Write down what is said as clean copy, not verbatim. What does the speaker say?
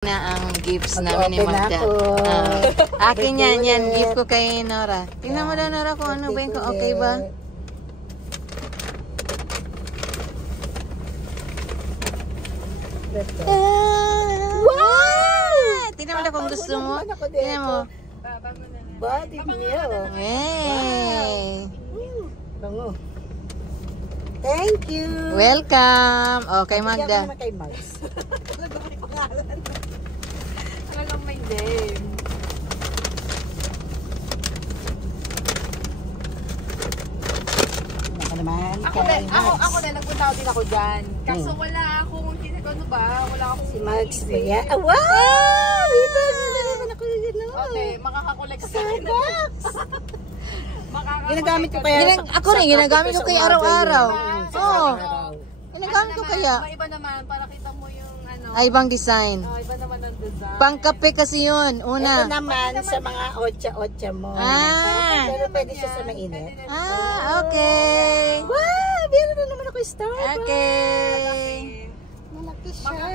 Na ang gifts namin ni Magda. Akin yan. Gift ko kay Nora. Tingnan mo na, Nora, kung ano ba yung okay ba? Wow! Tingnan mo na kung gusto mo. Tingnan mo. Body meal. Hey! Bango. Thank you. Welcome. Okay, Magda. Bigyan ko naman kay Mars. Ano lang may name. Ako naman. Ako din, nagpunta din ako dyan. Kaso wala akong, ano ba? Wala akong Si Max ba yan? Wow! Dito, ganda naman ako yun. Okay, makakakolect sa akin. Ginagamit ko kaya. Ako rin, ginagamit ko kaya araw-araw. Oo. Ginagamit ko kaya. Iba naman, para kita mo yung ano. Ay, ibang design. Iba naman ang design. Pangkape kasi yun. Ito Una. naman sa mga otcha-otcha mo. Ah. Pero pwede siya sa mainit. Ah, okay. Wow! Meron na naman ako Starbucks. Okay. Malaki siya.